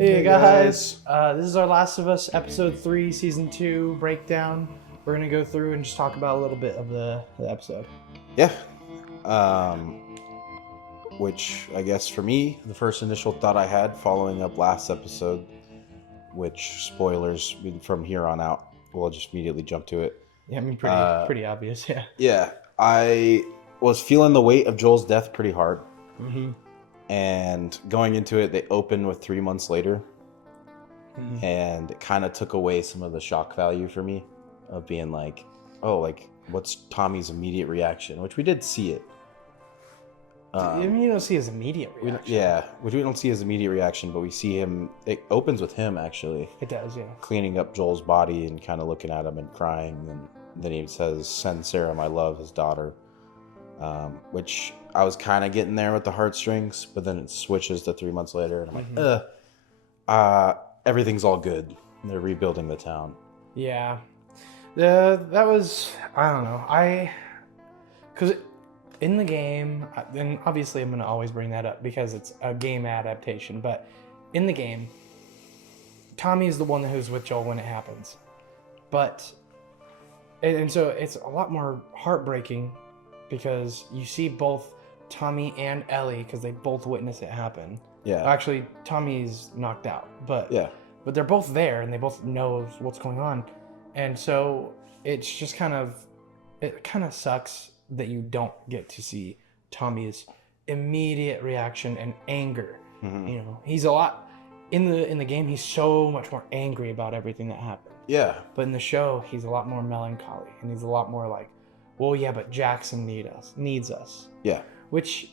Hey guys, this is our Last of Us episode 3, season 2 breakdown. We're gonna go through and just talk about a little bit of the episode. Yeah. Which I guess for me, the first initial thought I had following up last episode, which spoilers from here on out, we'll just immediately jump to it. Yeah, I mean pretty obvious, yeah. Yeah, I was feeling the weight of Joel's death pretty hard. Mm-hmm. And going into it, they opened with 3 months later. Mm-hmm. And it kind of took away some of the shock value for me of being like, oh, like, what's Tommy's immediate reaction? Which we did see it. I mean, you don't see his immediate reaction. Which we don't see his immediate reaction, but we see him. It opens with him, actually. It does, yeah. Cleaning up Joel's body and kind of looking at him and crying. And then he says, "Send Sarah my love," his daughter. Which I was kind of getting there with the heartstrings, but then it switches to 3 months later, and I'm like, everything's all good. They're rebuilding the town. Yeah. That was, I don't know. Because in the game, and obviously I'm going to always bring that up because it's a game adaptation, but in the game, Tommy is the one who's with Joel when it happens. But, and so it's a lot more heartbreaking because you see both Tommy and Ellie, because they both witness it happen. Yeah. Actually, Tommy's knocked out, but they're both there and they both know what's going on. And so it's just it kind of sucks that you don't get to see Tommy's immediate reaction and anger. Mm-hmm. You know, he's a lot in the game. He's so much more angry about everything that happened. Yeah. But in the show, he's a lot more melancholy, and he's a lot more like, well, yeah, but Jackson needs us. Yeah. Which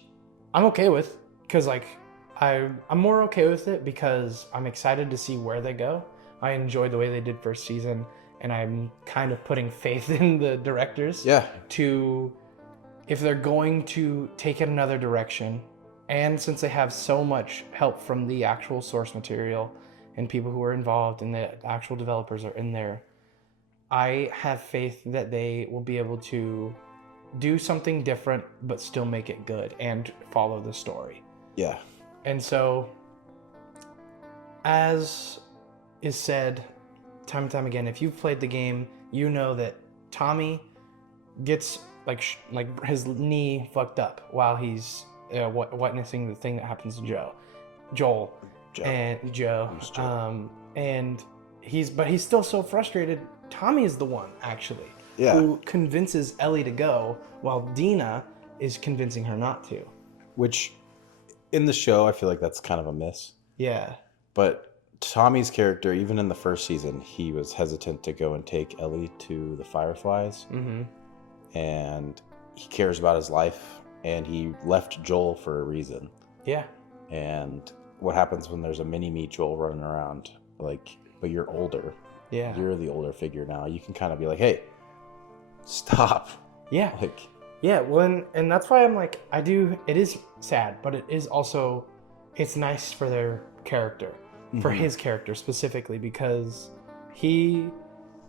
I'm okay with, because like I'm more okay with it because I'm excited to see where they go. I enjoyed the way they did first season, and I'm kind of putting faith in the directors. Yeah. To, if they're going to take it another direction, and since they have so much help from the actual source material and people who are involved and the actual developers are in there, I have faith that they will be able to do something different but still make it good and follow the story. Yeah. And so, as is said time and time again, if you've played the game, you know that Tommy gets like his knee fucked up while he's witnessing the thing that happens to Joel. And Joe. And he's still so frustrated. Tommy is the one actually who convinces Ellie to go, while Dina is convincing her not to. Which, in the show, I feel like that's kind of a miss. Yeah. But Tommy's character, even in the first season, he was hesitant to go and take Ellie to the Fireflies. Mm-hmm. And he cares about his life, and he left Joel for a reason. Yeah. And what happens when there's a mini-me Joel running around, like, but you're older. Yeah. You're the older figure now. You can kind of be like, hey, stop. Yeah. Like, yeah, well, and that's why I'm like, it is sad, but it is also, it's nice for their character, for his character specifically, because he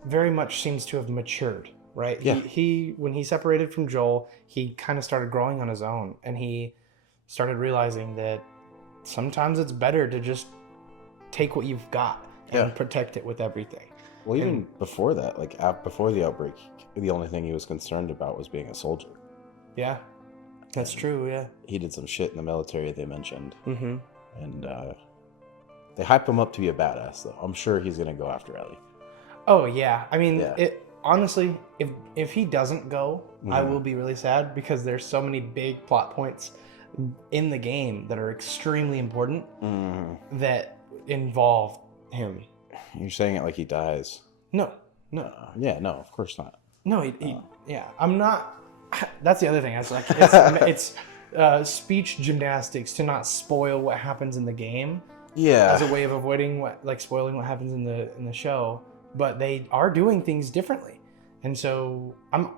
very much seems to have matured, right? Yeah. He when he separated from Joel, he kind of started growing on his own, and he started realizing that sometimes it's better to just take what you've got and protect it with everything. Well, even before that, like before the outbreak, the only thing he was concerned about was being a soldier. Yeah, that's true, yeah. He did some shit in the military, they mentioned. Mm-hmm. And they hype him up to be a badass, though. I'm sure he's going to go after Ellie. Oh, yeah. I mean, honestly, if he doesn't go, I will be really sad, because there's so many big plot points in the game that are extremely important that involve him. You're saying it like he dies. No. Yeah, no, of course not. No, yeah. I'm not. That's the other thing. I was like, it's speech gymnastics to not spoil what happens in the game Yeah. as a way of avoiding spoiling what happens in the show. But they are doing things differently, and so I'm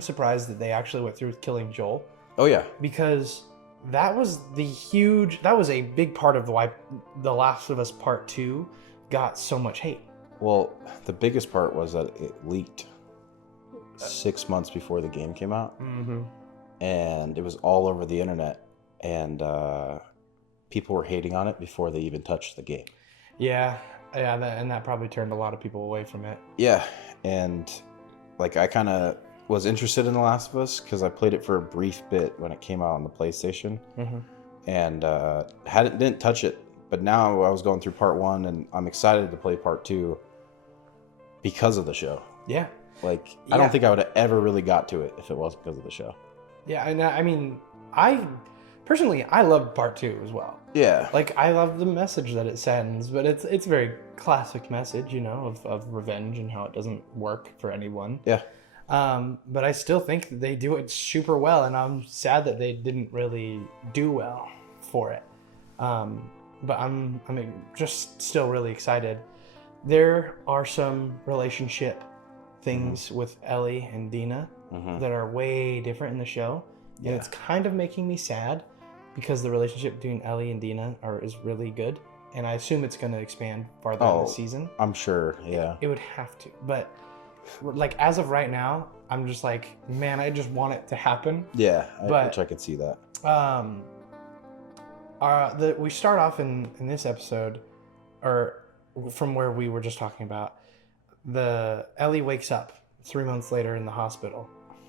surprised that they actually went through with killing Joel. Oh yeah. Because that was a big part of why The Last of Us Part 2 got so much hate. Well, the biggest part was that it leaked 6 months before the game came out, and it was all over the internet, and people were hating on it before they even touched the game. Yeah, and that probably turned a lot of people away from it. Yeah, and like I kind of was interested in The Last of Us because I played it for a brief bit when it came out on the PlayStation, and didn't touch it. But now I was going through part 1, and I'm excited to play part 2 because of the show. Yeah. I don't think I would have ever really got to it if it wasn't because of the show. Yeah, and I mean, I personally loved part 2 as well. Yeah. I love the message that it sends, but it's a very classic message, of revenge and how it doesn't work for anyone. Yeah. But I still think that they do it super well, and I'm sad that they didn't really do well for it. But I'm just still really excited. There are some relationship things with Ellie and Dina that are way different in the show. And it's kind of making me sad because the relationship between Ellie and Dina is really good. And I assume it's going to expand farther in the season. I'm sure, yeah. It would have to. But as of right now, I'm just like, man, I just want it to happen. Yeah, which I could see that. We start off in this episode, or from where we were just talking about, Ellie wakes up 3 months later in the hospital,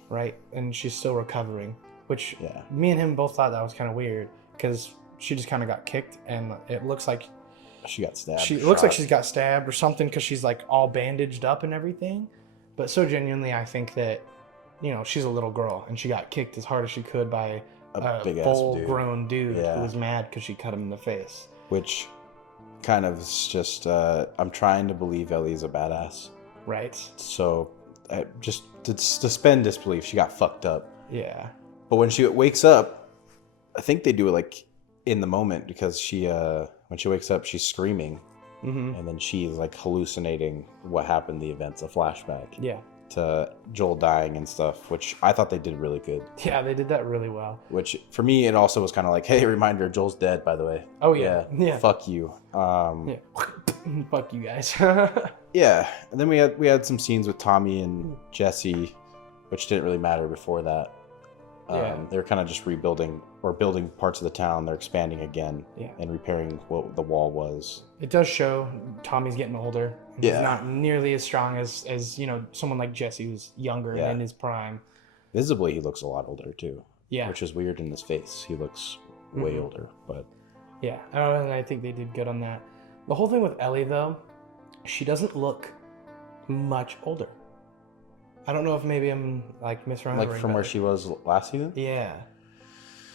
right? And she's still recovering, which me and him both thought that was kind of weird because she just kind of got kicked, and it looks like she got stabbed. It looks like she's got stabbed or something because she's all bandaged up and everything. But so genuinely, I think that, she's a little girl and she got kicked as hard as she could by a full-grown dude who was mad because she cut him in the face. Which kind of is just, I'm trying to believe Ellie's a badass. Right. So, just to suspend disbelief, she got fucked up. Yeah. But when she wakes up, I think they do it in the moment because when she wakes up, she's screaming. And then she's hallucinating what happened, the events, a flashback. Yeah. To Joel dying and stuff, which I thought they did really good. Yeah, they did that really well. Which for me, it also was kind of hey, reminder, Joel's dead, by the way. Oh yeah. Yeah. Fuck you. Fuck you guys. Yeah, and then we had some scenes with Tommy and Jesse, which didn't really matter before that. They were kind of just rebuilding or building parts of the town. They're expanding again and repairing what the wall was. It does show Tommy's getting older. He's not nearly as strong as someone like Jesse who's younger and in his prime. Visibly, he looks a lot older too. Yeah, which is weird in his face. He looks way older, but yeah, and I think they did good on that. The whole thing with Ellie though, she doesn't look much older. I don't know if maybe I'm misremembering. From where she was last season? Yeah.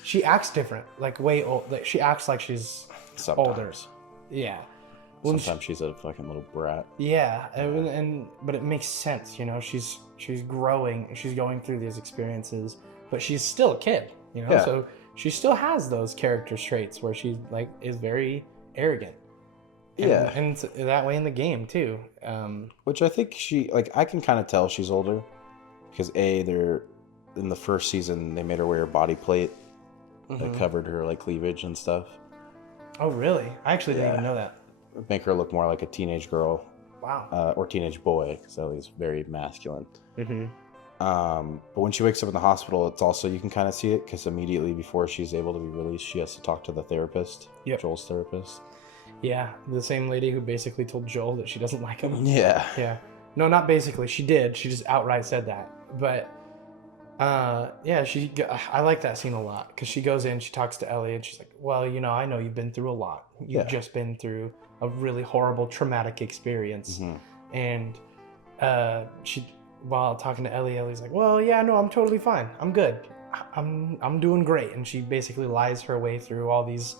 She acts different, way old. She acts like she's older. Yeah. Sometimes she's a fucking little brat. Yeah, but it makes sense, she's growing and she's going through these experiences, but she's still a kid, so she still has those character traits where she is very arrogant. And it's that way in the game too. Which I think I can kind of tell she's older because they're in the first season they made her wear a body plate that covered her cleavage and stuff. Oh really? I actually didn't even know that. Make her look more like a teenage girl. Wow. Or teenage boy, because Ellie's very masculine. But when she wakes up in the hospital, it's also, you can kind of see it because immediately before she's able to be released, she has to talk to the therapist, Joel's therapist. Yeah, the same lady who basically told Joel that she doesn't like him. Yeah. Yeah. No, not basically. She did. She just outright said that. But, I like that scene a lot because she goes in, she talks to Ellie, and she's like, well, I know you've been through a lot. You've just been through a really horrible, traumatic experience. And while talking to Ellie's like, well, yeah, no, I'm totally fine. I'm good. I'm doing great. And she basically lies her way through all these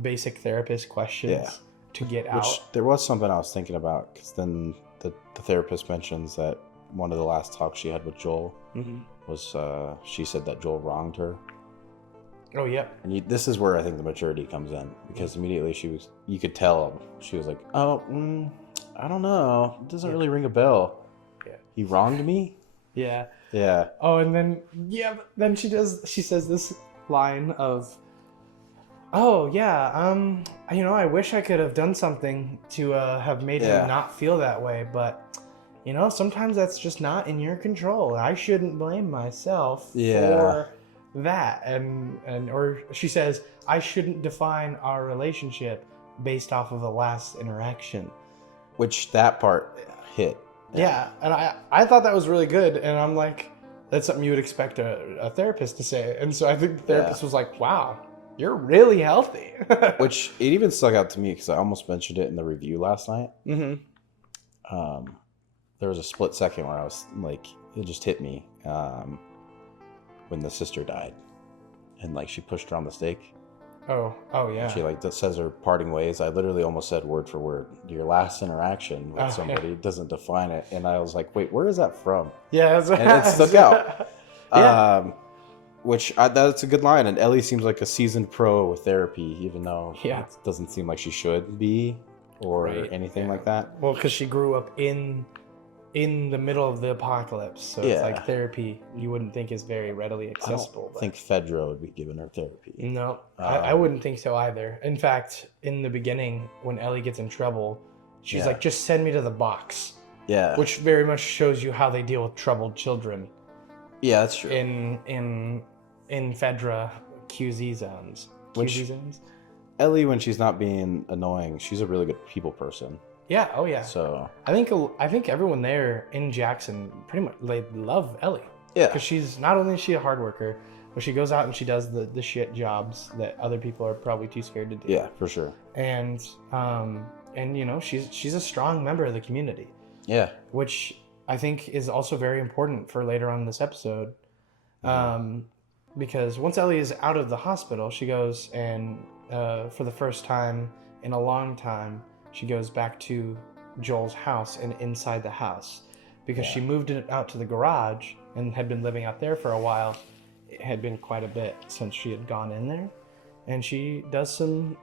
basic therapist questions. to get Which out. there was something I was thinking about, because then the therapist mentions that one of the last talks she had with Joel was she said that Joel wronged her. Oh yeah. And this is where I think the maturity comes in, because immediately you could tell she was like, oh, I don't know, it doesn't really ring a bell. Yeah. He wronged me. Yeah. Yeah. Oh, and then she says this line of, oh yeah, I wish I could have done something to have made him not feel that way, but sometimes that's just not in your control. I shouldn't blame myself for that. Or she says, I shouldn't define our relationship based off of a last interaction. Which that part hit. Yeah, and I thought that was really good, and I'm like, that's something you would expect a therapist to say. And so I think the therapist was like, wow, you're really healthy. Which it even stuck out to me, because I almost mentioned it in the review last night. There was a split second where I was like, it just hit me when the sister died, and like she pushed her on the stake. Oh yeah. She like says her parting ways. I literally almost said word for word, your last interaction with somebody doesn't define it. And I was like, wait, where is that from? Yeah, and it stuck out. Yeah. That's a good line. And Ellie seems like a seasoned pro with therapy, even though it doesn't seem like she should be or anything like that. Well, because she grew up in the middle of the apocalypse, so it's like therapy you wouldn't think is very readily accessible. I think Fedra would be giving her therapy. No, I wouldn't think so either. In fact, in the beginning, when Ellie gets in trouble, she's like, just send me to the box. Yeah. Which very much shows you how they deal with troubled children. Yeah, that's true. In Fedra QZ zones. QZ zones? Ellie, when she's not being annoying, she's a really good people person. Yeah, oh yeah. So I think everyone there in Jackson pretty much they love Ellie. Yeah. Because she's not only is she a hard worker, but she goes out and she does the shit jobs that other people are probably too scared to do. Yeah, for sure. And she's a strong member of the community. Yeah. Which I think is also very important for later on in this episode. Because once Ellie is out of the hospital, she goes and for the first time in a long time, she goes back to Joel's house and inside the house because she moved it out to the garage and had been living out there for a while. It had been quite a bit since she had gone in there. And she does some,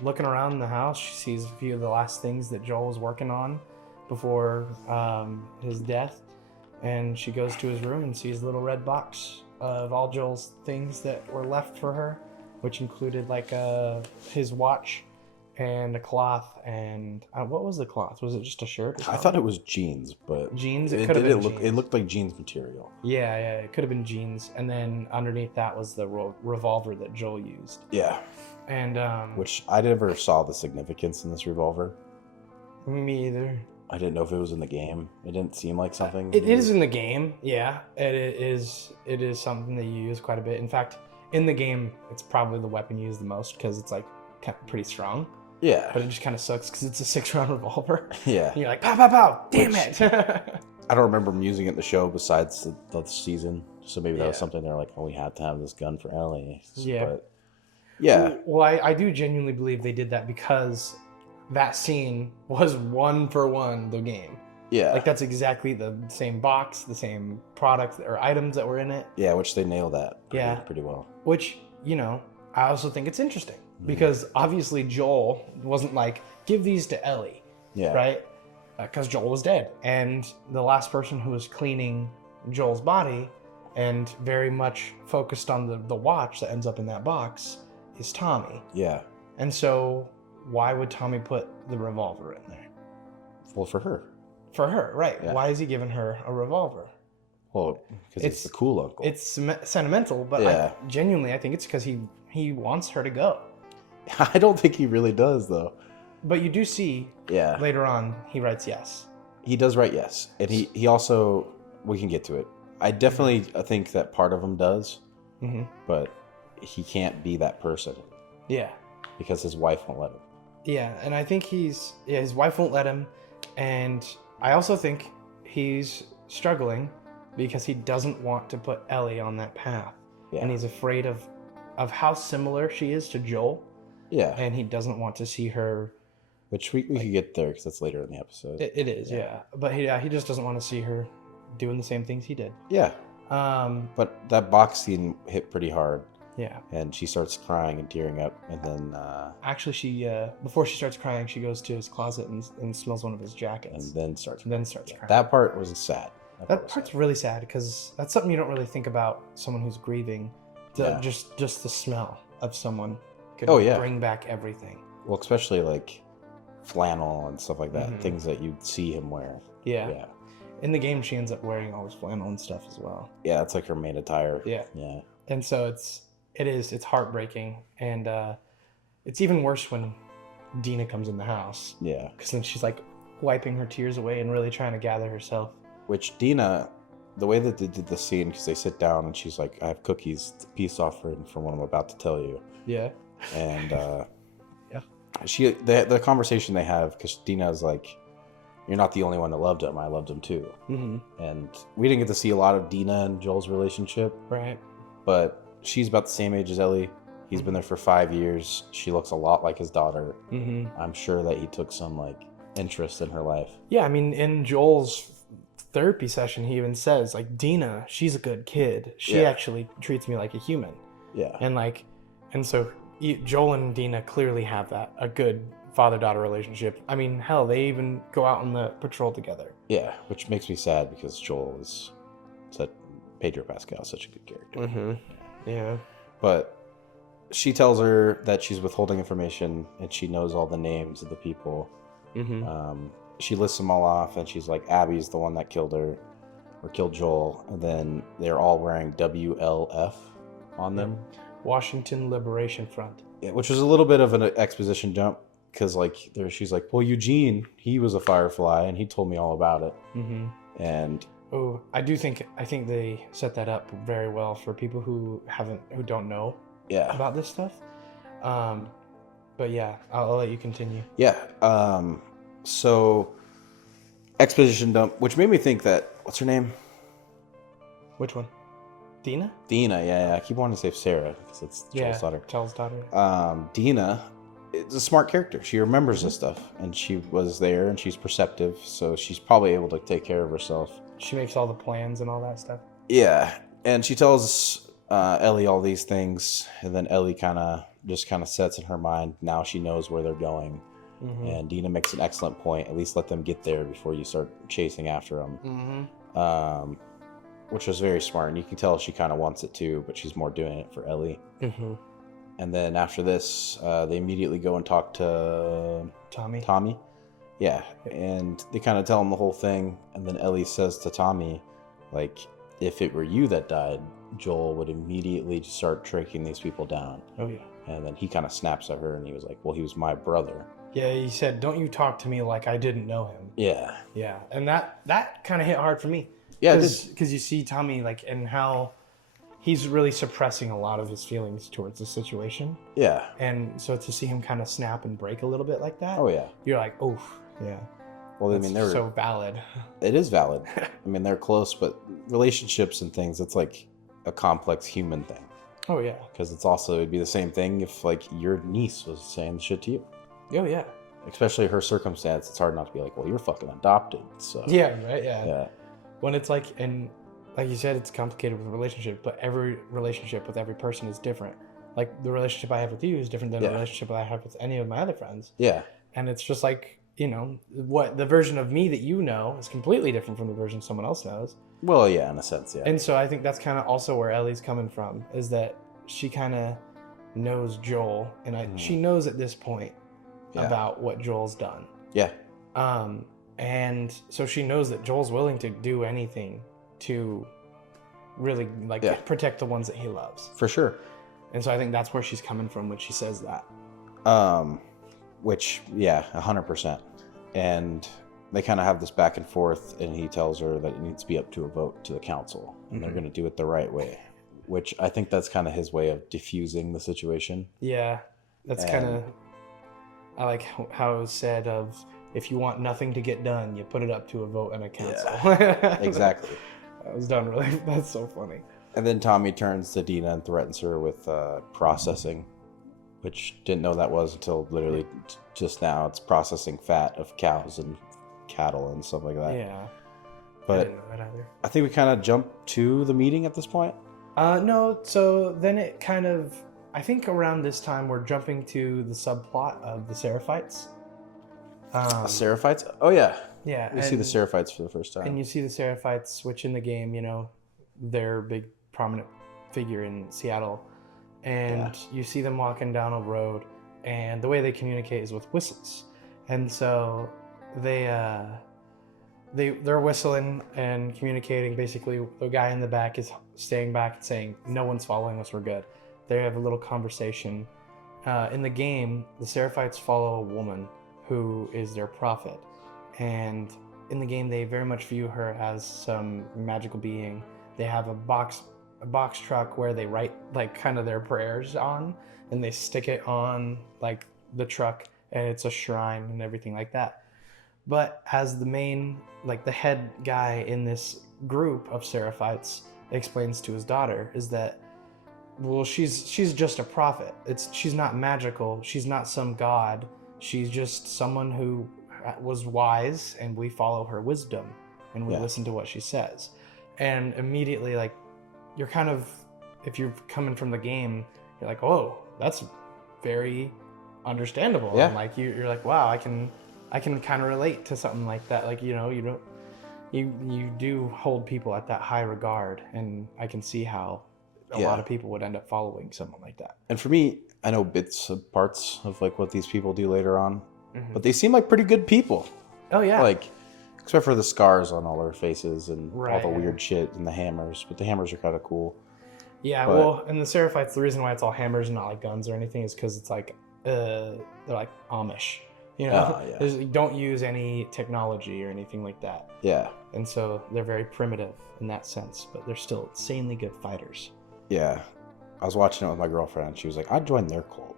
looking around the house. She sees a few of the last things that Joel was working on before his death. And she goes to his room and sees a little red box of all Joel's things that were left for her, which included like his watch and a cloth, and what was the cloth? Was it just a shirt? I thought it was jeans, but jeans. It looked like jeans material. Yeah, it could have been jeans, and then underneath that was the revolver that Joel used. Yeah, and which I never saw the significance in this revolver. Me either. I didn't know if it was in the game. It didn't seem like something. It is in the game. Yeah, it is. It is something that you use quite a bit. In fact, in the game, it's probably the weapon you use the most because it's like pretty strong. Yeah. But it just kind of sucks because it's a 6-round revolver. Yeah. And you're like, pow, pow, pow, damn it. I don't remember them using it in the show besides the season. So maybe that was something they're like, oh, we have to have this gun for Ellie. Yeah. But, yeah. Well, I do genuinely believe they did that because that scene was 1-for-1 the game. Yeah. Like that's exactly the same box, the same products or items that were in it. Yeah, which they nailed that pretty well. Which, I also think it's interesting. Because obviously Joel wasn't like, give these to Ellie, right? Because Joel was dead. And the last person who was cleaning Joel's body and very much focused on the watch that ends up in that box is Tommy. Yeah. And so why would Tommy put the revolver in there? Well, for her. For her, right. Yeah. Why is he giving her a revolver? Well, because it's the cool uncle. It's sentimental, but I think it's because he wants her to go. I don't think he really does, though. But you do see later on, he writes yes. He does write yes. And he also, we can get to it. I definitely think that part of him does, but he can't be that person. Yeah. Because his wife won't let him. Yeah, and I think his wife won't let him. And I also think he's struggling because he doesn't want to put Ellie on that path. Yeah. And he's afraid of how similar she is to Joel. Yeah. And he doesn't want to see her Which we could get there because that's later in the episode. It is, yeah. But he just doesn't want to see her doing the same things he did. Yeah. But that box scene hit pretty hard. Yeah. And she starts crying and tearing up, and then actually, she before she starts crying, she goes to his closet and smells one of his jackets. And then starts crying. That part was sad. That part's really sad because that's something you don't really think about someone who's grieving. Just the smell of someone could bring back everything. Well, especially like flannel and stuff like that, things that you'd see him wear. Yeah. In the game, she ends up wearing all this flannel and stuff as well. Yeah, it's like her main attire. Yeah. And so it's heartbreaking, and it's even worse when Dina comes in the house. Yeah. Because then she's like wiping her tears away and really trying to gather herself. Which Dina, the way that they did the scene, because they sit down and she's like, I have cookies, peace offering from what I'm about to tell you. Yeah. And the conversation they have, because Dina's like, you're not the only one that loved him. I loved him too. Mm-hmm. And we didn't get to see a lot of Dina and Joel's relationship. Right. But she's about the same age as Ellie. He's been there for 5 years. She looks a lot like his daughter. Mm-hmm. I'm sure that he took some like interest in her life. Yeah, I mean, in Joel's therapy session, he even says like, Dina, she's a good kid. She actually treats me like a human. Yeah. And so Joel and Dina clearly have a good father-daughter relationship. I mean, hell, they even go out on the patrol together. Yeah, which makes me sad because Joel is Pedro Pascal is such a good character. Mm-hmm. Yeah. But she tells her that she's withholding information and she knows all the names of the people. Mm-hmm. She lists them all off and she's like, Abby's the one that killed her or killed Joel. And then they're all wearing WLF on them. Washington Liberation Front. Yeah, which was a little bit of an exposition dump because she's like, well, Eugene, he was a Firefly and he told me all about it. Mm-hmm. And I think they set that up very well for people who don't know about this stuff. But yeah, I'll let you continue. Yeah. So exposition dump, which made me think that, what's her name? Which one? Dina? Dina, yeah. I keep wanting to say Sarah because it's Joel's daughter. Joel's daughter. Dina is a smart character. She remembers this stuff, and she was there, and she's perceptive, so she's probably able to take care of herself. She makes all the plans and all that stuff. Yeah, and she tells Ellie all these things, and then Ellie kind of sets in her mind, now she knows where they're going. Mm-hmm. And Dina makes an excellent point. At least let them get there before you start chasing after them. Mm-hmm. Which was very smart. And you can tell she kind of wants it too, but she's more doing it for Ellie. Mm-hmm. And then after this, they immediately go and talk to Tommy. Yeah. And they kind of tell him the whole thing. And then Ellie says to Tommy, like, if it were you that died, Joel would immediately start tracking these people down. Oh, yeah. And then he kind of snaps at her and he was like, well, he was my brother. Yeah, he said, don't you talk to me like I didn't know him. Yeah. Yeah. And that kind of hit hard for me. Yeah. Because you see Tommy, and how he's really suppressing a lot of his feelings towards the situation. Yeah. And so to see him kind of snap and break a little bit like that. Oh, yeah. You're like, oof. Yeah. Well, I mean, they're so valid. It is valid. I mean, they're close, but relationships and things, it's like a complex human thing. Oh, yeah. Because it'd be the same thing if, your niece was saying shit to you. Oh, yeah. Especially her circumstance, it's hard not to be like, well, you're fucking adopted, so. Yeah, right, yeah. Yeah. When it's and like you said, it's complicated with a relationship, but every relationship with every person is different. Like, the relationship I have with you is different than the relationship I have with any of my other friends. Yeah. And it's just what the version of me that you know is completely different from the version someone else knows. Well, yeah, in a sense, yeah. And so I think that's kind of also where Ellie's coming from, is that she kind of knows Joel, and she knows at this point about what Joel's done. Yeah. And so she knows that Joel's willing to do anything to really protect the ones that he loves. For sure. And so I think that's where she's coming from when she says that. Which, 100%. And they kind of have this back and forth, and he tells her that it needs to be up to a vote to the council, and they're going to do it the right way. Which I think that's kind of his way of diffusing the situation. Yeah. That's kind of... I like how it was said of, if you want nothing to get done, you put it up to a vote and a council. Yeah, exactly. That was done really. That's so funny. And then Tommy turns to Dina and threatens her with processing. which didn't know that was until literally just now. It's processing fat of cows and cattle and stuff like that. Yeah. I But didn't know that either. I think we kind of jump to the meeting at this point. No, so then it kind of, I think around this time we're jumping to the subplot of the Seraphites. Seraphites? Oh, yeah. Yeah. We see the Seraphites for the first time. And you see the Seraphites, which in the game, you know, they're a big prominent figure in Seattle. And you see them walking down a road, and the way they communicate is with whistles. And so they're whistling and communicating. Basically, the guy in the back is staying back and saying, no one's following us, we're good. They have a little conversation. In the game, the Seraphites follow a woman who is their prophet. And in the game, they very much view her as some magical being. They have a box truck where they write like kind of their prayers on, and they stick it on like the truck, and it's a shrine and everything like that. But as the main, like the head guy in this group of Seraphites explains to his daughter, is that, well, she's just a prophet. She's not magical. She's not some god. She's just someone who was wise, and we follow her wisdom, and we listen to what she says. And immediately, like, you're kind of, if you're coming from the game, you're like, oh, that's very understandable. Yeah. And like you're like, wow, I can kind of relate to something like that. Like, you know, you do hold people at that high regard, and I can see how a lot of people would end up following someone like that. And for me, I know bits of parts of like what these people do later on, but they seem like pretty good people. Oh yeah. Like, except for the scars on all their faces and all Right, the weird shit and the hammers, but the hammers are kind of cool. Yeah, But- well, and the Seraphites, the reason why it's all hammers and not like guns or anything is because it's like, they're like Amish, you know? yeah. You don't use any technology or anything like that. Yeah, And so they're very primitive in that sense, but they're still insanely good fighters. yeah. I was watching it with my girlfriend, and she was like, I'd join their cult.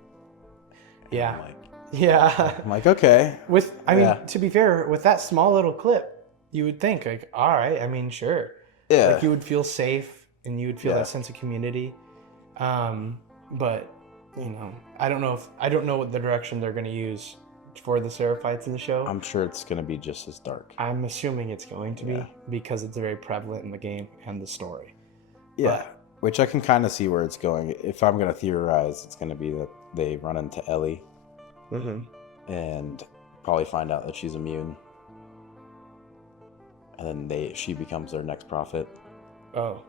And Yeah. I'm Yeah. like, okay. I mean, Yeah. to be fair, with that small little clip, you would think, like, all right, I mean, sure. Yeah. Like, you would feel safe, and you would feel Yeah. that sense of community. But, you know, I don't know what the direction they're going to use for the Seraphites in the show. I'm sure it's going to be just as dark. I'm assuming it's going to be, Yeah. because it's very prevalent in the game and the story. Yeah. Which I can kind of see where it's going. If I'm going to theorize, it's going to be that they run into Ellie and probably find out that she's immune. And then she becomes their next prophet. Oh,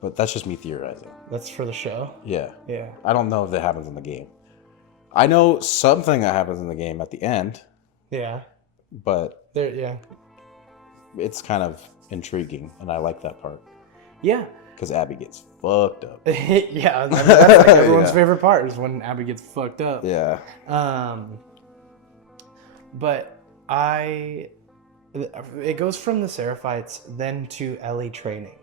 But that's just me theorizing. that's for the show? Yeah. Yeah. I don't know if that happens in the game. I know something that happens in the game at the end, Yeah. but Yeah. it's kind of intriguing, and I like that part. Yeah. Because Abby gets fucked up. Yeah, I mean, that's like everyone's Yeah. favorite part is when Abby gets fucked up. Yeah. But it goes from the Seraphites then to Ellie training,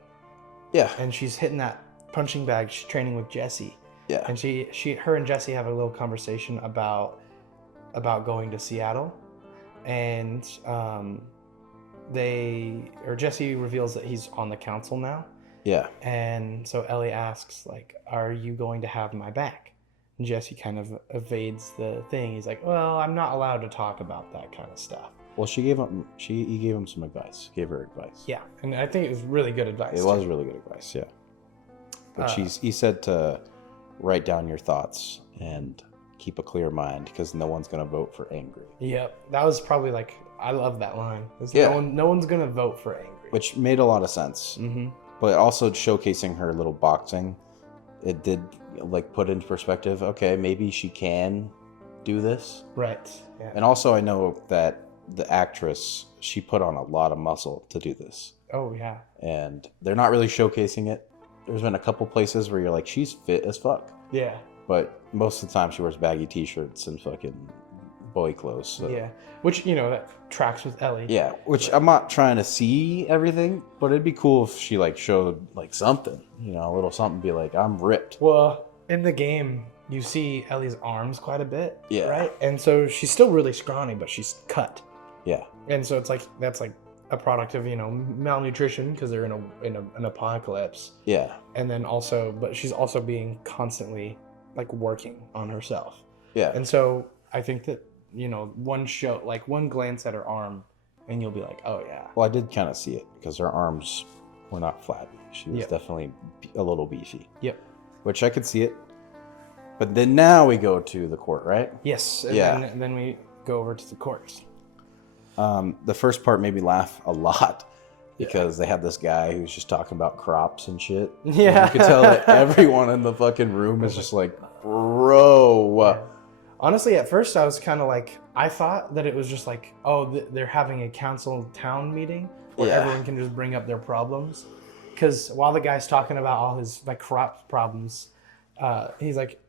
Yeah. and she's hitting that punching bag. She's training with Jesse, Yeah. and her and Jesse have a little conversation about going to Seattle, and Jesse reveals that he's on the council now. Yeah. And so Ellie asks, like, are you going to have my back? And Jesse kind of evades the thing. He's like, well, I'm not allowed to talk about that kind of stuff. Well, he gave him some advice. Gave her advice. Yeah, and I think it was really good advice. It was really good advice, yeah. But he said to write down your thoughts and keep a clear mind, because no one's going to vote for angry. Yep, that was probably like, I love that line. Yeah. No one's going to vote for angry. Which made a lot of sense. Mm-hmm. But also showcasing her little boxing, it did like put into perspective, okay, maybe she can do this. Right, yeah. And also I know that the actress, she put on a lot of muscle to do this. Oh, yeah. And they're not really showcasing it. There's been a couple places where you're like, she's fit as fuck. Yeah. But most of the time she wears baggy t-shirts and fucking boy clothes. So. Yeah. Which, you know, that tracks with Ellie. Yeah, which I'm not trying to see everything, but it'd be cool if she like showed like something, you know, a little something, be like, I'm ripped. Well, in the game, you see Ellie's arms quite a bit. Yeah. Right? And so she's still really scrawny, but she's cut. Yeah. And so it's like, that's like a product of, you know, malnutrition, because they're in an apocalypse. Yeah. And then also, but she's also being constantly like working on herself. Yeah. And so I think that, one glance at her arm and you'll be like, oh yeah. Well, I did kind of see it because her arms were not flabby. She was definitely a little beefy. Yep. Which I could see it. But then now we go to the court, right? Yes. And then we go over to the courts. The first part made me laugh a lot because they had this guy who's just talking about crops and shit. Yeah. And you could tell that everyone in the fucking room is just like, bro. Yeah. Honestly, at first I was kind of like, I thought that it was just like, they're having a council town meeting where everyone can just bring up their problems. Because while the guy's talking about all his like crop problems, he's like,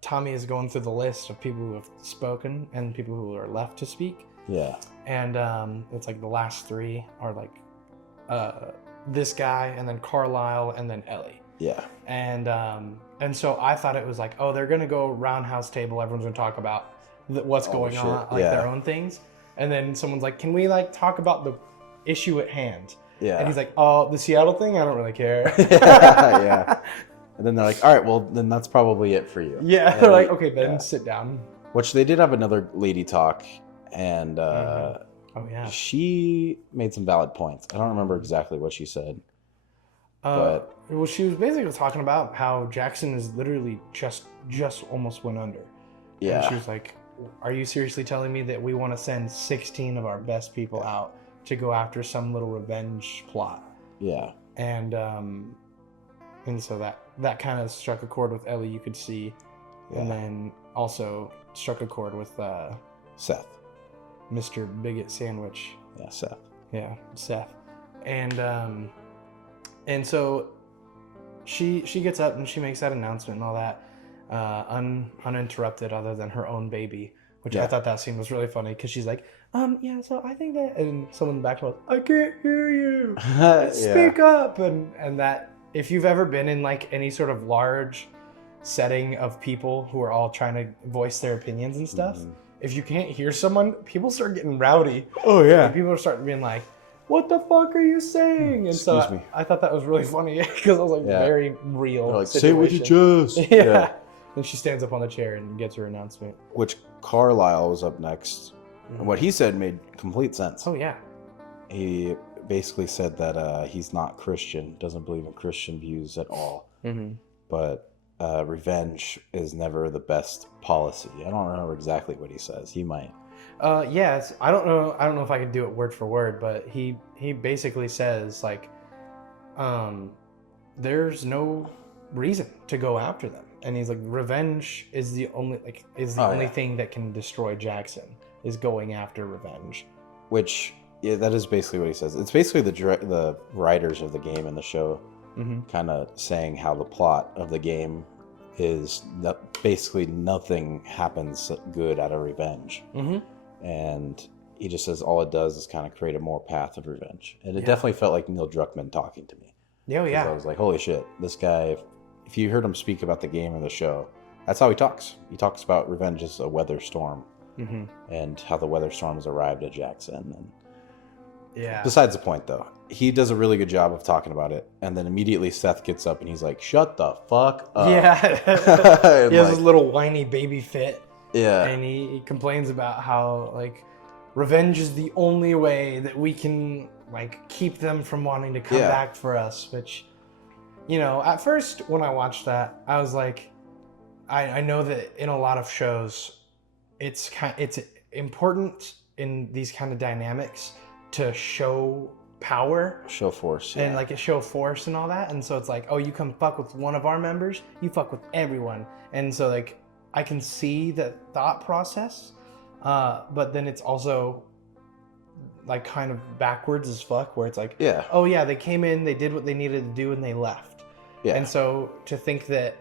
Tommy is going through the list of people who have spoken and people who are left to speak. Yeah. And it's like the last three are like this guy and then Carlisle and then Ellie. Yeah. And so I thought it was like, they're going to go roundhouse table. Everyone's going to talk about what's going on, like their own things. And then someone's like, can we like talk about the issue at hand? Yeah. And he's like, the Seattle thing? I don't really care. Yeah. And then they're like, all right, well, then that's probably it for you. Yeah. They're like, okay, then sit down. Which they did have another lady talk. And she made some valid points. I don't remember exactly what she said. But well, she was basically talking about how Jackson is literally just almost went under. Yeah. And she was like, are you seriously telling me that we want to send 16 of our best people out to go after some little revenge plot? Yeah. And so that kind of struck a chord with Ellie, you could see. Yeah. And then also struck a chord with Seth. Mr. Bigot Sandwich. Yeah, Seth. Yeah, Seth. And so she gets up and she makes that announcement and all that, uninterrupted other than her own baby, which I thought that scene was really funny because she's like, so I think that, and someone in the back was, I can't hear you, speak up, and that, if you've ever been in like any sort of large setting of people who are all trying to voice their opinions and stuff, if you can't hear someone, people start getting rowdy. Oh yeah. And people are starting being like, what the fuck are you saying? And so I thought that was really funny because it was like very real. They're like, situation. say what you just. Yeah. And she stands up on the chair and gets her announcement. Which Carlisle was up next. And what he said made complete sense. Oh yeah. He basically said that he's not Christian, doesn't believe in Christian views at all. But revenge is never the best policy. I don't remember exactly what he says. He might. Yes, I don't know if I can do it word for word, but he basically says like, there's no reason to go after them, and he's like, revenge is the only thing that can destroy Jackson, is going after revenge. Which that is basically what he says. It's basically the writers of the game and the show kind of saying how the plot of the game is basically nothing happens good out of revenge. And he just says all it does is kind of create a more path of revenge. And it definitely felt like Neil Druckmann talking to me. Oh, yeah. I was like, holy shit, this guy, if you heard him speak about the game or the show, that's how he talks. He talks about revenge as a weather storm and how the weather storm has arrived at Jackson. And besides the point, though, he does a really good job of talking about it. And then immediately Seth gets up and he's like, shut the fuck up. Yeah. He has this little whiny baby fit. Yeah. And he complains about how, like, revenge is the only way that we can, like, keep them from wanting to come back for us. Which, at first when I watched that, I was like, I know that in a lot of shows, it's important in these kind of dynamics to show power. Show force. And, like, show force and all that. And so it's like, you come fuck with one of our members, you fuck with everyone. And so, like, I can see that thought process, but then it's also like kind of backwards as fuck, where it's like, they came in, they did what they needed to do, and they left. Yeah. And so to think that,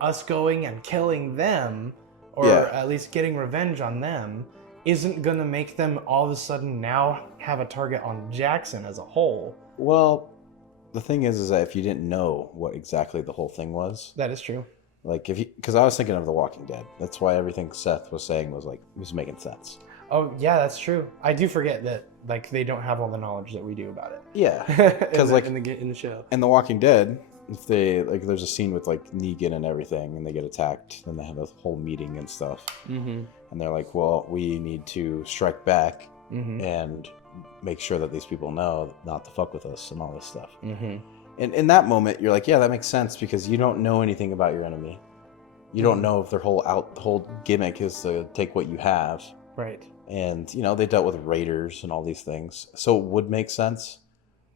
us going and killing them, or at least getting revenge on them, isn't gonna make them all of a sudden now have a target on Jackson as a whole. Well, the thing is that if you didn't know what exactly the whole thing was, that is true. Like, because I was thinking of The Walking Dead. That's why everything Seth was saying was making sense. Oh yeah, that's true. I do forget that, like, they don't have all the knowledge that we do about it. Yeah, because in the show. In The Walking Dead, if they like, there's a scene with like Negan and everything, and they get attacked, and they have a whole meeting and stuff, and they're like, well, we need to strike back and make sure that these people know not to fuck with us and all this stuff. And in that moment, you're like, yeah, that makes sense, because you don't know anything about your enemy. You don't know if their whole gimmick is to take what you have. Right. And, you know, they dealt with raiders and all these things. So it would make sense.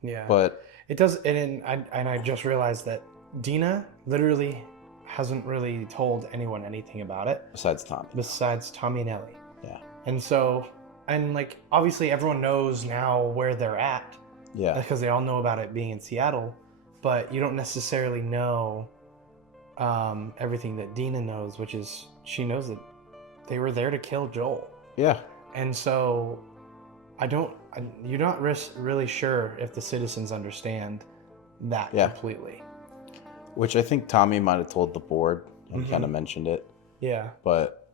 Yeah. But it does. And I just realized that Dina literally hasn't really told anyone anything about it. Besides Tommy and Ellie. Yeah. And so, and like, obviously everyone knows now where they're at. Yeah. Because they all know about it being in Seattle. But you don't necessarily know everything that Dina knows, which is she knows that they were there to kill Joel. Yeah. And so you're not really sure if the citizens understand that completely. Which I think Tommy might have told the board and kind of mentioned it. Yeah. But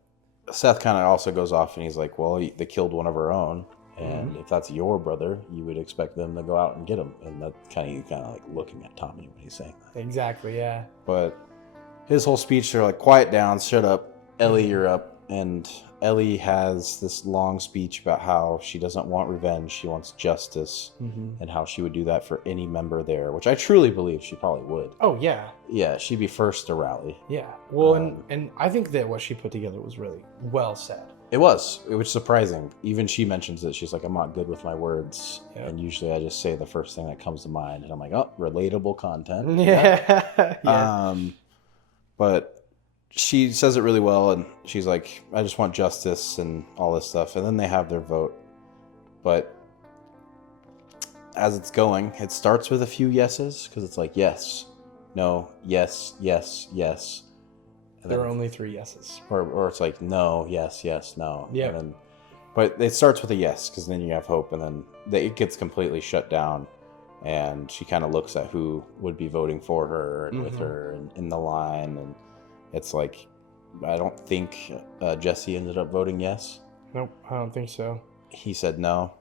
Seth kind of also goes off and he's like, well, they killed one of our own. And if that's your brother, you would expect them to go out and get him. And that kind of like looking at Tommy when he's saying that. Exactly, yeah. But his whole speech, they're like, quiet down, shut up. Ellie, you're up. And Ellie has this long speech about how she doesn't want revenge. She wants justice and how she would do that for any member there, which I truly believe she probably would. Oh, yeah. Yeah, she'd be first to rally. Yeah. Well, and I think that what she put together was really well said. It was surprising. Even she mentions it. She's like, I'm not good with my words. Yep. And usually I just say the first thing that comes to mind. And I'm like, oh, relatable content. Yeah. Yeah. But she says it really well. And she's like, I just want justice and all this stuff. And then they have their vote. But as it's going, it starts with a few yeses. Because it's like, yes, no, yes, yes, yes. There are only 3 yeses. Or it's like, no, yes, yes, no. Yeah. But it starts with a yes, because then you have hope, and then it gets completely shut down, and she kind of looks at who would be voting for her and with her and in the line, and it's like, I don't think Jesse ended up voting yes. Nope, I don't think so. He said no,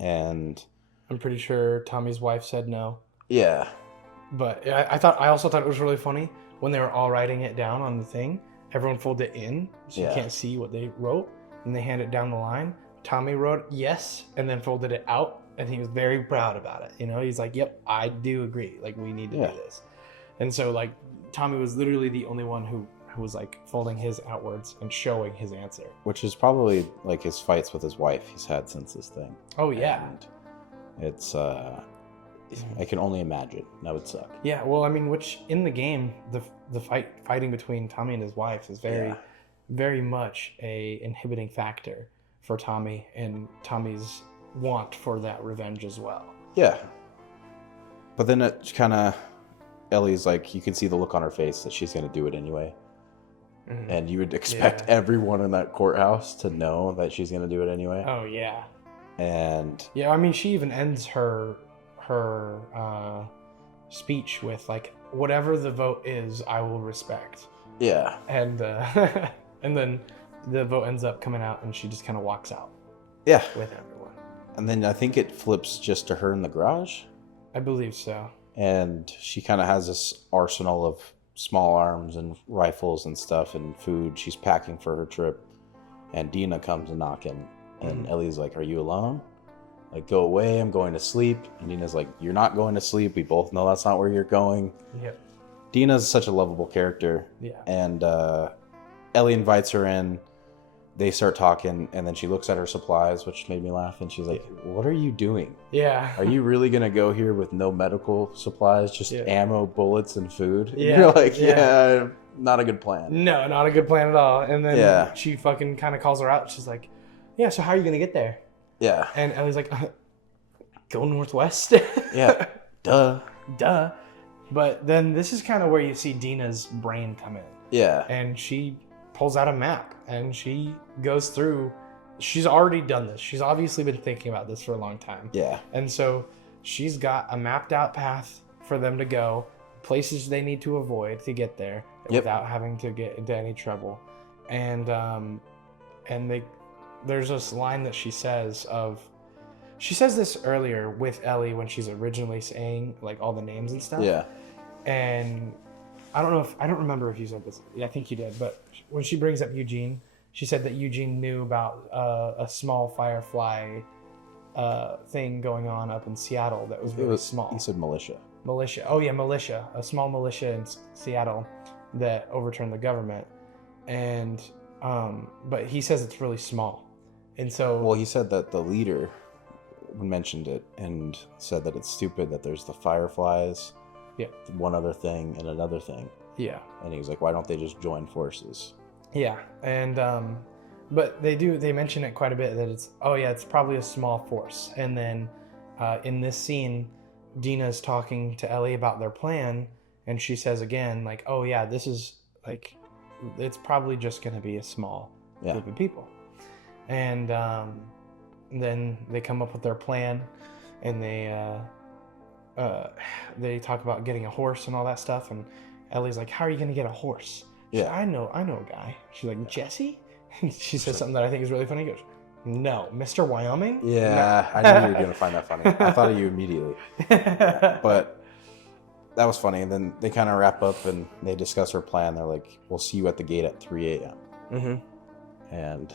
and I'm pretty sure Tommy's wife said no. Yeah. But I also thought it was really funny. When they were all writing it down on the thing, everyone folded it in so you can't see what they wrote, and they hand it down the line. Tommy wrote yes and then folded it out, and he was very proud about it. You know, he's like, yep, I do agree. Like, we need to do this. And so, like, Tommy was literally the only one who was, like, folding his outwards and showing his answer. Which is probably, like, his fights with his wife he's had since this thing. Oh, yeah. And it's, I can only imagine. That would suck. Yeah, well, I mean, which in the game, the fighting between Tommy and his wife is very much a inhibiting factor for Tommy and Tommy's want for that revenge as well. Yeah. But then it kind of, Ellie's like, you can see the look on her face that she's going to do it anyway. And you would expect everyone in that courthouse to know that she's going to do it anyway. Oh, yeah. And yeah, I mean, she even ends her speech with, like, whatever the vote is, I will respect. Yeah. And and then the vote ends up coming out, and she just kind of walks out. Yeah. With everyone. And then I think it flips just to her in the garage. I believe so. And she kind of has this arsenal of small arms and rifles and stuff and food she's packing for her trip. And Dina comes knocking, and Ellie's like, are you alone? Like, go away, I'm going to sleep. And Dina's like, you're not going to sleep. We both know that's not where you're going. Yep. Dina's such a lovable character. Yeah. And Ellie invites her in. They start talking, and then she looks at her supplies, which made me laugh. And she's like, what are you doing? Yeah. Are you really going to go here with no medical supplies, just ammo, bullets, and food? Yeah. You're like, yeah, not a good plan. No, not a good plan at all. And then she fucking kind of calls her out. She's like, yeah, so how are you going to get there? Yeah. And Ellie's like, go northwest. Yeah. Duh. But then this is kind of where you see Dina's brain come in. Yeah. And she pulls out a map and she goes through. She's already done this. She's obviously been thinking about this for a long time. Yeah. And so she's got a mapped out path for them to go, places they need to avoid to get there without having to get into any trouble. And there's this line that she says this earlier with Ellie when she's originally saying, like, all the names and stuff. Yeah. and I don't remember if you said this. Yeah, I think you did. But when she brings up Eugene, she said that Eugene knew about a small firefly thing going on up in Seattle that was really small. He said militia. Militia. Oh yeah, militia. A small militia in Seattle that overturned the government, and but he says it's really small, and so. Well, he said that the leader mentioned it and said that it's stupid that there's the fireflies. Yeah. One other thing and another thing. Yeah. And he was like, why don't they just join forces? Yeah, and but they mention it quite a bit that it's probably a small force, and then in this scene, Dina's talking to Ellie about their plan, and she says again like, oh yeah, this is like, it's probably just going to be a small group of people, and then they come up with their plan, and they talk about getting a horse and all that stuff, and Ellie's like, how are you going to get a horse? She's like, I know a guy. She's like, Jesse? She says something that I think is really funny. He goes, no, Mr. Wyoming? Yeah, no. I knew you were going to find that funny. I thought of you immediately. But that was funny. And then they kind of wrap up and they discuss her plan. They're like, we'll see you at the gate at 3 a.m. Mm-hmm. And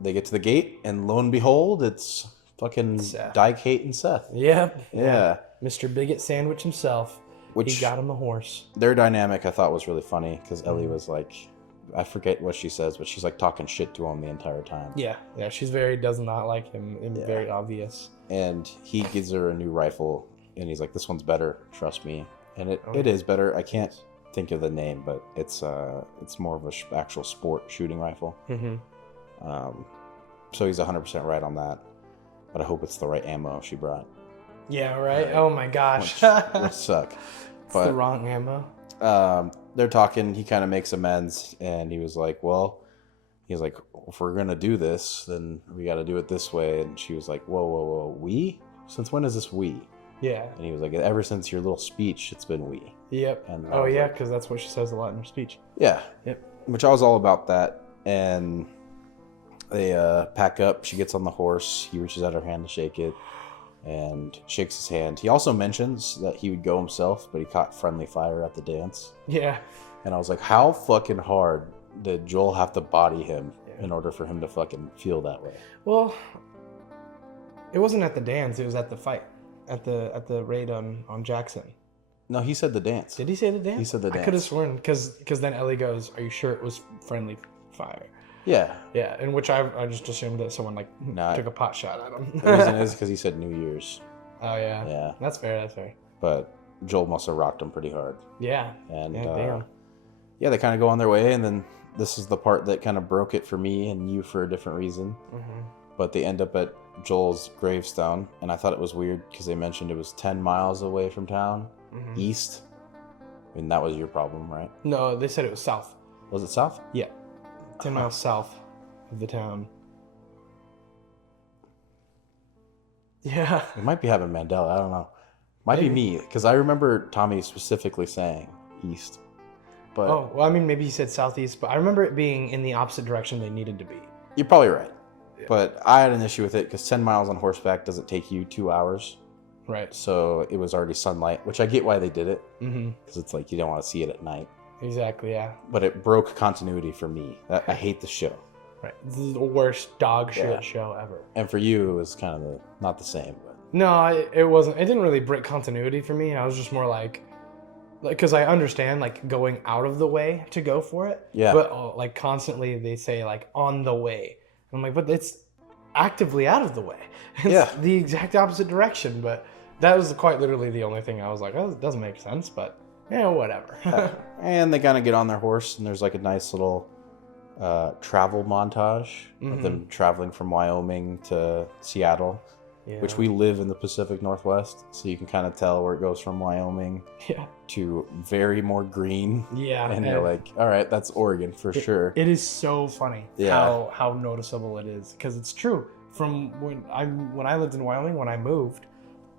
they get to the gate, and lo and behold, it's fucking Dyke, Kate, and Seth. Yep. Yeah. Mr. Bigot Sandwich himself. He got him the horse. Their dynamic I thought was really funny because Ellie was like, I forget what she says, but she's like talking shit to him the entire time. Yeah, she does not like him, and very obvious. And he gives her a new rifle, and he's like, this one's better, trust me. And it is better. I can't think of the name, but it's more of a actual sport shooting rifle. Mm-hmm. So he's 100% right on that. But I hope it's the right ammo she brought. Yeah, right? Oh my gosh. Which suck. It's the wrong ammo. They're talking, he kind of makes amends, and he was like, if we're going to do this, then we got to do it this way. And she was like, whoa, we? Since when is this we? Yeah. And he was like, ever since your little speech, it's been we. Yep. And because that's what she says a lot in her speech. Yeah. Yep. Which I was all about that. And they pack up. She gets on the horse. He reaches out her hand to shake it and shakes his hand. He also mentions that he would go himself, but he caught friendly fire at the dance. Yeah. And I was like, how fucking hard did Joel have to body him in order for him to fucking feel that way? Well, it wasn't at the dance. It was at the fight. At the raid on Jackson. No, he said the dance. Did he say the dance? He said the dance. I could have sworn, because then Ellie goes, are you sure it was friendly fire? Yeah. Yeah, in which I just assumed that someone took a pot shot at him. The reason is because he said New Year's. Oh, yeah. Yeah. That's fair. But Joel must have rocked him pretty hard. Yeah. And damn. Yeah, they kind of go on their way, and then this is the part that kind of broke it for me and you for a different reason. Mm-hmm. But they end up at Joel's gravestone, and I thought it was weird because they mentioned it was 10 miles away from town, east. I mean, that was your problem, right? No, they said it was south. Was it south? Yeah. 10 miles south of the town. Yeah. It might be having Mandela. I don't know. Might be me, because I remember Tommy specifically saying east. But well, I mean, maybe he said southeast, but I remember it being in the opposite direction they needed to be. You're probably right. Yeah. But I had an issue with it because 10 miles on horseback doesn't take you 2 hours. Right. So it was already sunlight, which I get why they did it. Because it's like you don't want to see it at night. Exactly, yeah. But it broke continuity for me. I hate the show. Right. This is the worst dog shit show ever. And for you, it was kind of not the same. But. No, it wasn't. It didn't really break continuity for me. I was just more like, because I understand like going out of the way to go for it. Yeah. But like constantly they say like on the way. I'm like, but it's actively out of the way. It's the exact opposite direction. But that was quite literally the only thing I was like, oh, it doesn't make sense. But whatever. And they kind of get on their horse, and there's like a nice little travel montage of them traveling from Wyoming to Seattle. Yeah. Which we live in the Pacific Northwest, so you can kind of tell where it goes from Wyoming to very more green. Yeah. And you're like, all right, that's Oregon for sure. It is so funny how noticeable it is, because it's true. From when I lived in Wyoming, when I moved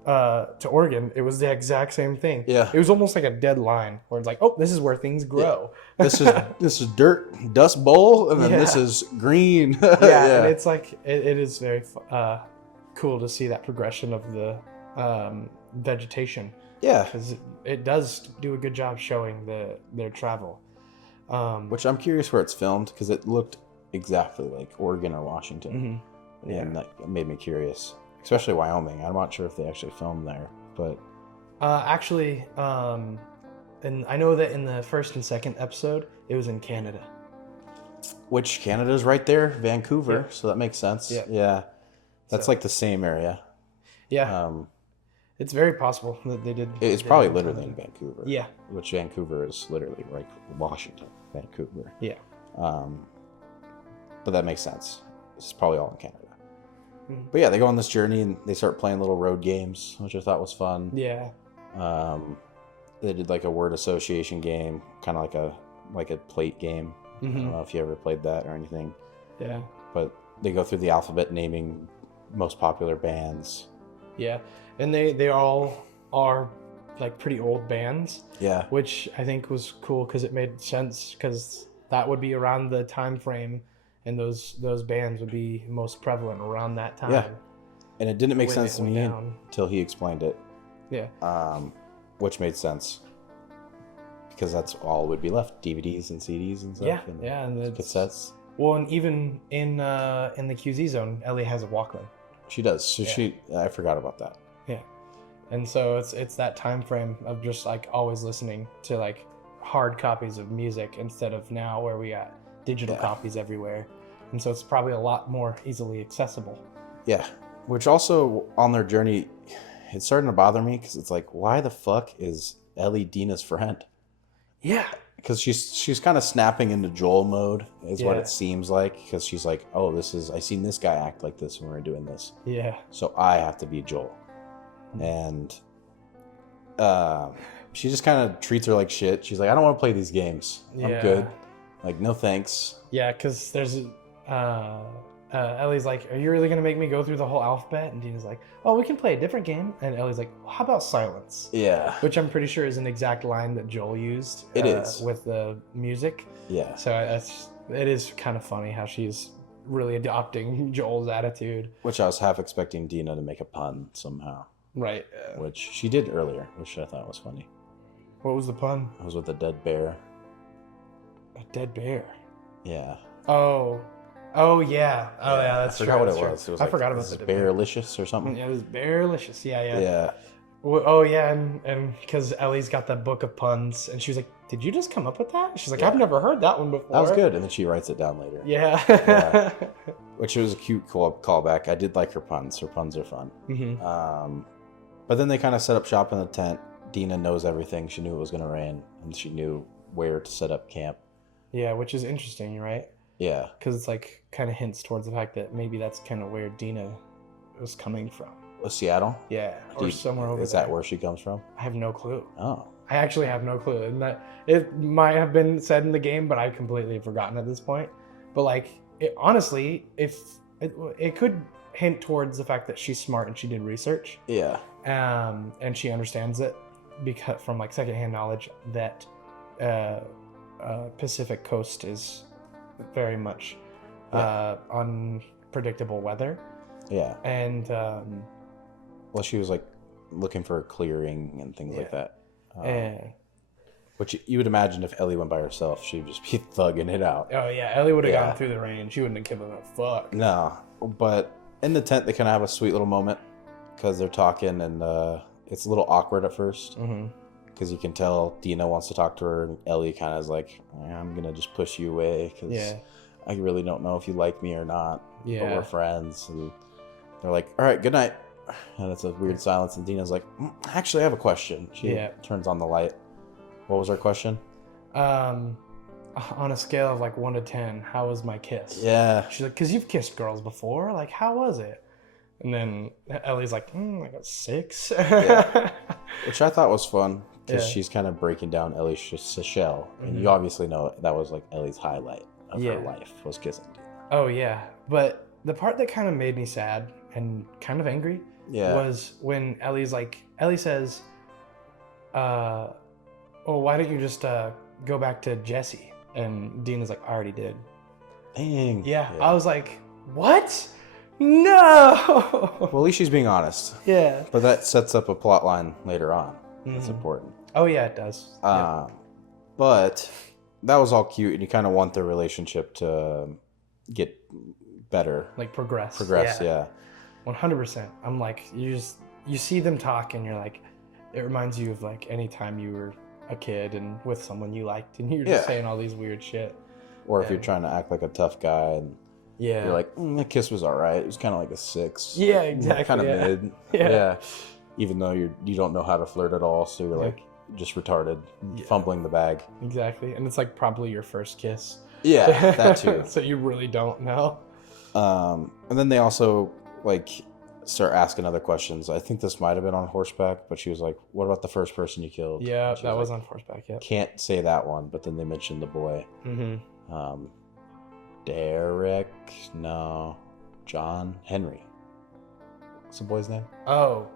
to Oregon, it was the exact same thing. Yeah. It was almost like a dead line where it's like, oh, this is where things grow. Yeah. This is dirt, dust bowl, and then this is green. And it's like it is very cool to see that progression of the vegetation. Yeah. because it does do a good job showing their travel. Which I'm curious where it's filmed, because it looked exactly like Oregon or Washington. Mm-hmm. Yeah. And that made me curious, especially Wyoming. I'm not sure if they actually filmed there, but Actually, and I know that in the first and second episode, it was in Canada. which Canada's right there, Vancouver, Yeah. so that makes sense. Yeah. Yeah. That's So- like the same area. Yeah, It's it's very possible that they did. it's did probably in literally in Canada. Vancouver. Yeah. Which Vancouver is literally right Washington, Vancouver. Yeah. But that makes sense. It's probably all in Canada. Mhm. But yeah, they go on this journey and they start playing little road games, which I thought was fun. Yeah. They did like a word association game, kind of like a plate game. I Mhm. don't know if you ever played that or anything, Yeah. but they go through the alphabet naming most popular bands. Yeah. And they all are like pretty old bands, Yeah, which I think was cool because it made sense because that would be around the time frame, and those bands would be most prevalent around that time. Yeah. And it didn't make when sense it to went me down. until he explained it, Yeah. which made sense because that's all would be left: DVDs and CDs and stuff. Yeah. and Yeah. And it's, cassettes. well, and even in the QZ zone, Ellie has a Walkman. She does. So Yeah. I forgot about that. Yeah. And so it's that time frame of just like always listening to like hard copies of music instead of now where we got digital Yeah. copies everywhere. And so it's probably a lot more easily accessible. Yeah, which also on their journey, it's starting to bother me because it's like, why the fuck is Ellie Dina's friend? Yeah. Because she's kind of snapping into Joel mode, is what Yeah. it seems like. Because she's like, oh, I seen this guy act like this when we were doing this, Yeah. so I have to be Joel. And she just kind of treats her like shit. She's like, I don't want to play these games. Yeah. I'm good. Like, no thanks. Yeah, because there's Ellie's like, are you really gonna make me go through the whole alphabet? And Dina's like, oh, we can play a different game. And Ellie's like, well, how about silence? Yeah. Which I'm pretty sure is an exact line that Joel used. It is. With the music. Yeah. So it is kind of funny how she's really adopting Joel's attitude. Which I was half expecting Dina to make a pun somehow, Right. which she did earlier, which I thought was funny. What was the pun? It was with the dead bear. A dead bear. Yeah. Oh. Oh yeah. Oh yeah. That's I true. forgot what that's it true. was. It was I like, forgot about this the is dead bear. Bearlicious or something. Yeah, it was Bearlicious. Yeah, yeah. Yeah. Well, oh yeah, and because Ellie's got that book of puns, and she was like, "Did you just come up with that?" She's like, Yeah. "I've never heard that one before." That was good. And then she writes it down later. Yeah. Yeah. Which was a cute callback. I did like her puns. Her puns are fun. hmm But then they kind of set up shop in the tent. Dina knows everything. She knew it was going to rain, and she knew where to set up camp. Yeah, which is interesting, right? Yeah. Because it's like kind of hints towards the fact that maybe that's kind of where Dina was coming from. Seattle? Yeah, or somewhere over Is there. that where she comes from? I have no clue. Oh. I actually have no clue, and that it might have been said in the game, but I completely have forgotten at this point. But like, honestly, if it could hint towards the fact that she's smart and she did research, Yeah. and she understands it because from like secondhand knowledge that Pacific Coast is very much unpredictable weather, Yeah. and Well, she was like looking for a clearing and things like that. Which you would imagine if Ellie went by herself, she'd just be thugging it out. oh yeah, Ellie would have Yeah. gone through the rain. She wouldn't have given a fuck. No, but in the tent, they kind of have a sweet little moment because they're talking, and it's a little awkward at first Mm-hmm. because you can tell Dina wants to talk to her, and Ellie kind of is like, I'm going to just push you away because Yeah. I really don't know if you like me or not, but Yeah. we're friends. And they're like, all right, good night. And it's a weird silence, and Dina's like, actually, I have a question. She turns on the light. What was her question? On a scale of like 1 to 10, how was my kiss? Yeah. She's like, because you've kissed girls before. Like, how was it? And then Ellie's like, like a 6. Yeah. Which I thought was fun because Yeah. she's kind of breaking down Ellie's shell. And you Mhm. obviously know that was like Ellie's highlight of her life was kissing Dina. Oh, yeah. But the part that kind of made me sad and kind of angry was when Ellie says, oh, why don't you just go back to Jesse? And Dina's like, I already did. Dang. Yeah. I was like, what? No. Well, at least she's being honest. Yeah. But that sets up a plot line later on. That's Mhm. important. Oh yeah, it does. Yeah. But that was all cute, and you kind of want their relationship to get better, Like progress. yeah. 100%. I'm like, you see them talk and you're like, it reminds you of like any time you were a kid and with someone you liked and you're just saying all these weird shit. Or if you're trying to act like a tough guy and Yeah. you're like, the kiss was all right. It was kind of like a 6. Yeah, exactly. Kind of mid. Yeah. Even though you don't know how to flirt at all, so you're like just retarded, fumbling the bag. Exactly. And it's like probably your first kiss. Yeah, that too. So you really don't know. And then they also like start asking other questions. I think this might have been on horseback, but she was like, "What about the first person you killed?" Yeah, that was on horseback. Yeah. Can't say that one, but then they mentioned the boy. Mm-hmm. Derek, no, John Henry. What's the boy's name? Oh,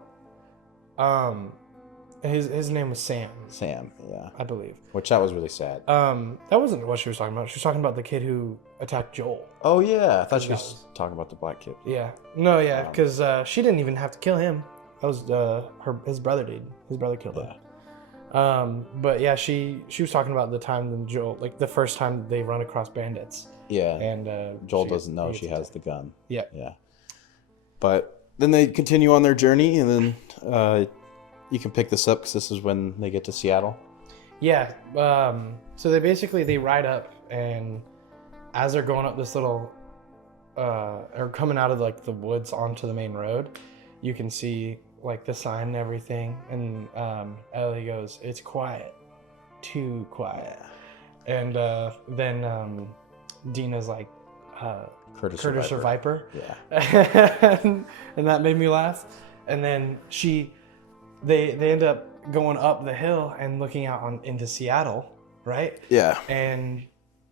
his name was Sam. Sam, yeah, I believe. Which that was really sad. That wasn't what she was talking about. She was talking about the kid who attacked Joel. Oh yeah, I thought she was talking about the black kid. Yeah, no, yeah, because she didn't even have to kill him. That was his brother did. His brother killed him. But yeah, she was talking about the time when Joel, like the first time they run across bandits. Yeah, and Joel doesn't know she has the gun. Yeah, yeah. But then they continue on their journey, and then you can pick this up because this is when they get to Seattle. Yeah. So they ride up, and as they're going up this little, or coming out of like the woods onto the main road, you can see like the sign and everything. And Ellie goes, "It's quiet, too quiet." And then Dina's like, Curtis or Viper. Yeah. and that made me laugh. And then they end up going up the hill and looking out into Seattle, right? Yeah. And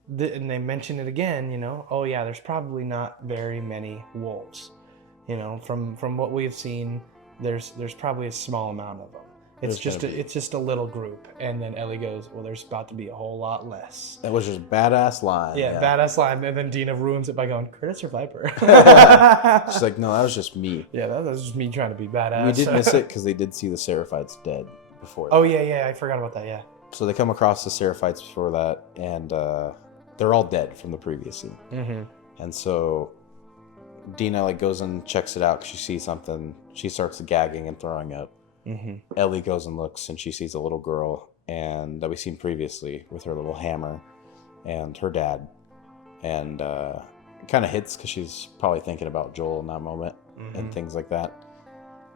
they mention it again, oh yeah, there's probably not very many wolves. From what we've seen, there's probably a small amount of them. It's just a little group. And then Ellie goes, well, there's about to be a whole lot less. That was just badass line. Yeah, badass line. And then Dina ruins it by going, Curtis or Viper? She's like, no, that was just me. Yeah, that was just me trying to be badass. We did miss it because they did see the Seraphites dead before that. Oh, yeah, I forgot about that, yeah. So they come across the Seraphites before that, and they're all dead from the previous scene. Mm-hmm. And so Dina like goes and checks it out because she sees something. She starts gagging and throwing up. Mm-hmm. Ellie goes and looks, and she sees a little girl and that we've seen previously with her little hammer and her dad. And it kind of hits because she's probably thinking about Joel in that moment and things like that.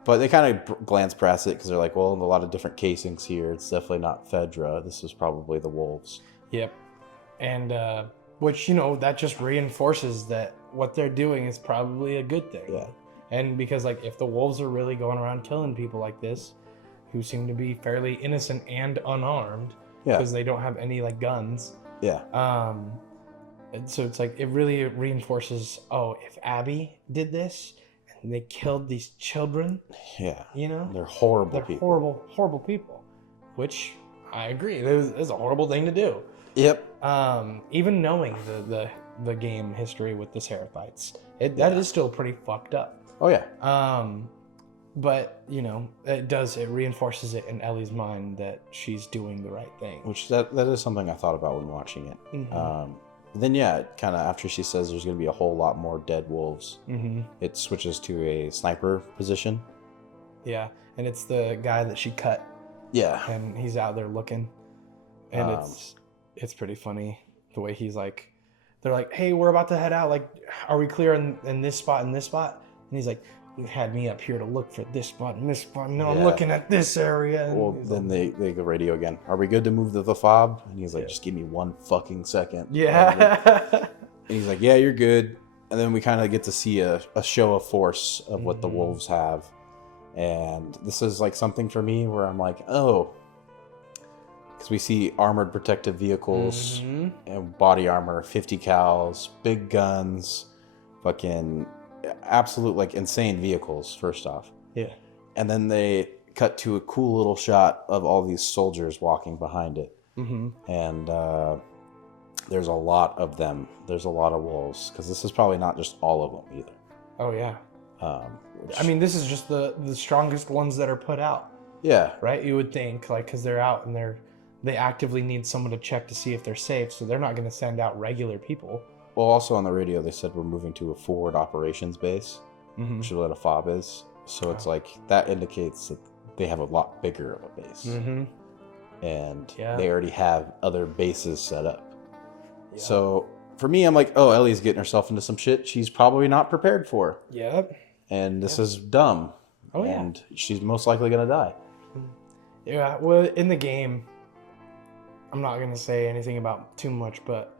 But they kind of glance past it because they're like, well, a lot of different casings here. It's definitely not Fedra. This is probably the wolves. Yep. And which, that just reinforces that what they're doing is probably a good thing. Yeah. And because, like, if the wolves are really going around killing people like this, who seem to be fairly innocent and unarmed, because they don't have any, like, guns. Yeah. And so it's like, it really reinforces, if Abby did this, and they killed these children. Yeah. They're horrible people. Horrible, horrible people. Which, I agree, it's a horrible thing to do. Yep. Even knowing the game history with the Seraphites, that is still pretty fucked up. Oh yeah. But it reinforces it in Ellie's mind that she's doing the right thing. Which that is something I thought about when watching it. Mm-hmm. Then kind of after she says there's going to be a whole lot more dead wolves, it switches to a sniper position. Yeah, and it's the guy that she cut. Yeah. And he's out there looking, and it's pretty funny the way he's like, they're like, hey, we're about to head out. Like, are we clear in this spot and this spot? And he's like, you had me up here to look for this spot and this spot. No, I'm looking at this area. And well, then they go radio again. Are we good to move to the fob? And he's like, just give me 1 fucking second. Yeah. And he's like, yeah, you're good. And then we kind of get to see a show of force of what the wolves have. And this is like something for me where I'm like, oh, because we see armored protective vehicles and body armor, 50 cals, big guns, fucking absolute like insane vehicles first off. Yeah. And then they cut to a cool little shot of all these soldiers walking behind it. And there's a lot of them. There's a lot of wolves because this is probably not just all of them either. Oh yeah. I mean, this is just the strongest ones that are put out. Yeah. right? You would think, like, because they're out and they actively need someone to check to see if they're safe, so they're not going to send out regular people. Well, also on the radio, they said we're moving to a forward operations base, Mm-hmm. which is what a FOB is. So it's like that indicates that they have a lot bigger of a base. Mm-hmm. And Yeah. they already have other bases set up. Yeah. So for me, I'm like, oh, Ellie's getting herself into some shit she's probably not prepared for. Yep. And this is dumb. Oh, yeah. And she's most likely going to die. Yeah, well, in the game, I'm not going to say anything about too much, but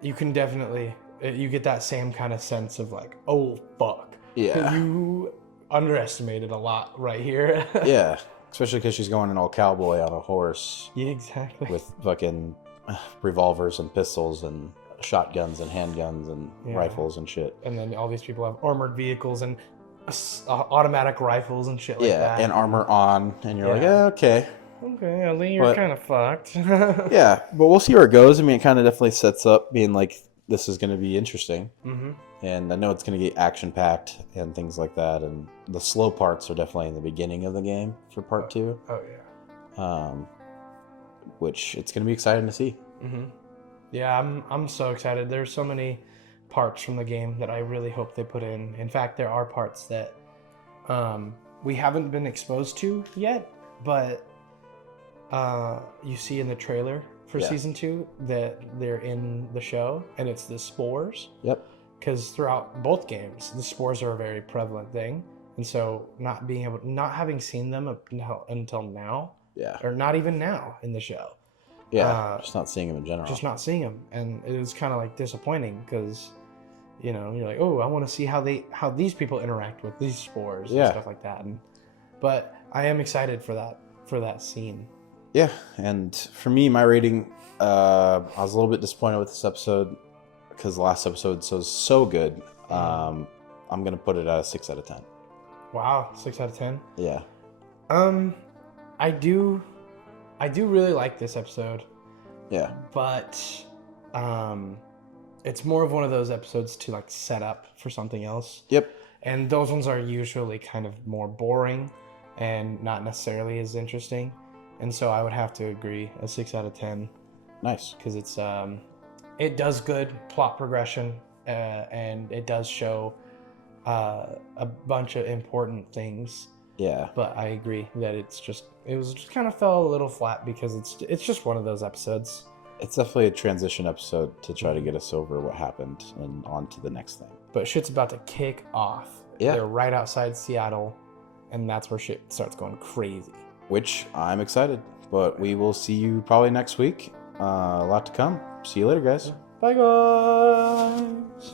you can definitely, you get that same kind of sense of like, oh, fuck. Yeah. You underestimated a lot right here. Yeah. Especially because she's going in all cowboy on a horse. Yeah, exactly. With fucking revolvers and pistols and shotguns and handguns and rifles and shit. And then all these people have armored vehicles and automatic rifles and shit like that. Yeah, and armor on. And you're like, yeah, okay. Okay, Ellie, you're kind of fucked. Yeah, but we'll see where it goes. I mean, it kind of definitely sets up being like, this is going to be interesting. Mm-hmm. And I know it's going to get action-packed and things like that. And the slow parts are definitely in the beginning of the game for part 2. Oh, yeah. Which it's going to be exciting to see. Mm-hmm. Yeah, I'm so excited. There's so many parts from the game that I really hope they put in. In fact, there are parts that we haven't been exposed to yet, but you see in the trailer for season 2 that they're in the show, and it's the spores. Yep. Because throughout both games, the spores are a very prevalent thing, and so not having seen them until now, or not even now in the show. Yeah, just not seeing them in general. Just not seeing them, and it was kind of like disappointing because, you know, you're like, oh, I want to see how these people interact with these spores and stuff like that. But I am excited for that scene. Yeah, and for me, my rating, I was a little bit disappointed with this episode because the last episode was so good. I'm gonna put it at a 6 out of 10. Wow, 6 out of 10. Yeah. I do really like this episode. Yeah. But it's more of one of those episodes to like set up for something else. Yep. And those ones are usually kind of more boring and not necessarily as interesting. And so I would have to agree, a 6 out of 10. Nice. Because it's it does good plot progression, and it does show a bunch of important things. Yeah. But I agree that it was just kind of fell a little flat because it's just one of those episodes. It's definitely a transition episode to try to get us over what happened and on to the next thing. But shit's about to kick off. Yeah. They're right outside Seattle, and that's where shit starts going crazy. Which I'm excited, but we will see you probably next week. A lot to come. See you later, guys. Bye, guys.